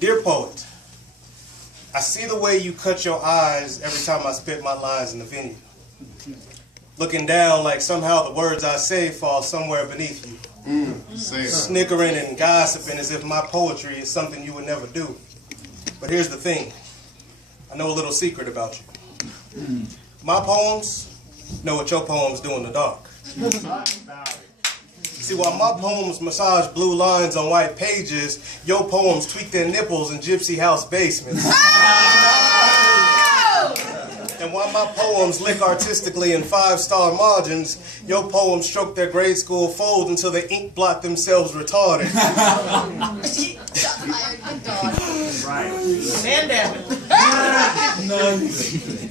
Dear poet, I see the way you cut your eyes every time I spit my lines in the venue. Looking down like somehow the words I say fall somewhere beneath you. Snickering and gossiping as if my poetry is something you would never do. But here's the thing. I know a little secret about you. My poems know what your poems do in the dark. See, while my poems massage blue lines on white pages, your poems tweak their nipples in gypsy house basements. And while my poems lick artistically in 5-star margins, your poems stroke their grade school folds until they ink blot themselves retarded.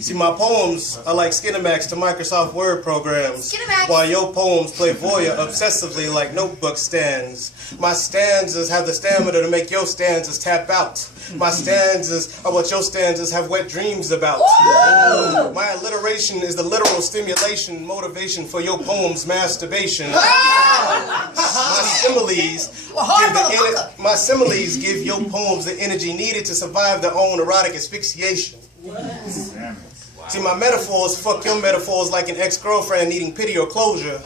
See, my poems are like Skinemax to Microsoft Word programs, while your poems play Voya obsessively like notebook stands. My stanzas have the stamina to make your stanzas tap out. My stanzas are what your stanzas have wet dreams about. My alliteration is the literal stimulation, motivation for your poem's masturbation. My similes give your poems the energy needed to survive their own erotic asphyxiation. See, my metaphors fuck your metaphors like an ex-girlfriend needing pity or closure.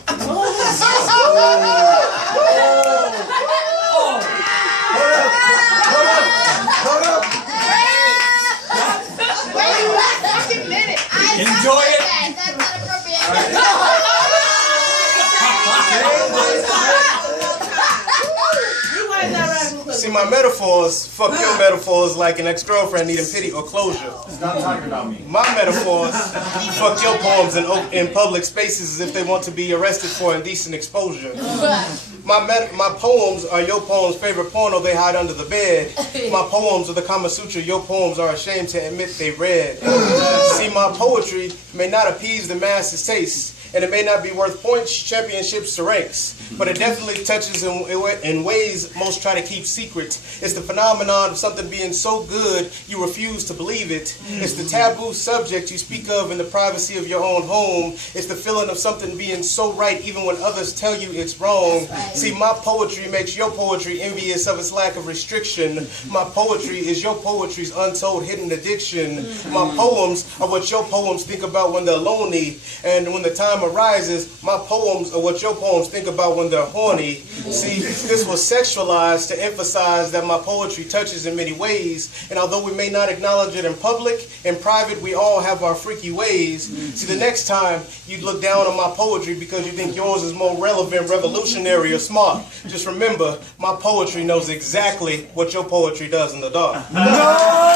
Enjoy it. That's not appropriate. See, my metaphors fuck your metaphors like an ex-girlfriend needing pity or closure. Stop talking about me. My metaphors fuck your poems in public spaces as if they want to be arrested for indecent exposure. My poems are your poems' favorite porno they hide under the bed. My poems are the Kama Sutra your poems are ashamed to admit they read. See, my poetry may not appease the masses' taste, and it may not be worth points, championships, or ranks, but it definitely touches in ways most try to keep secret. It's the phenomenon of something being so good you refuse to believe it. It's the taboo subject you speak of in the privacy of your own home. It's the feeling of something being so right even when others tell you it's wrong. See, my poetry makes your poetry envious of its lack of restriction. My poetry is your poetry's untold hidden addiction. My poems are what your poems think about when they're lonely, and when the time arises, my poems are what your poems think about when they're horny. See, this was sexualized to emphasize that my poetry touches in many ways, and although we may not acknowledge it in public, in private we all have our freaky ways. See, the next time you'd look down on my poetry because you think yours is more relevant, revolutionary, or smart, just remember, my poetry knows exactly what your poetry does in the dark. No!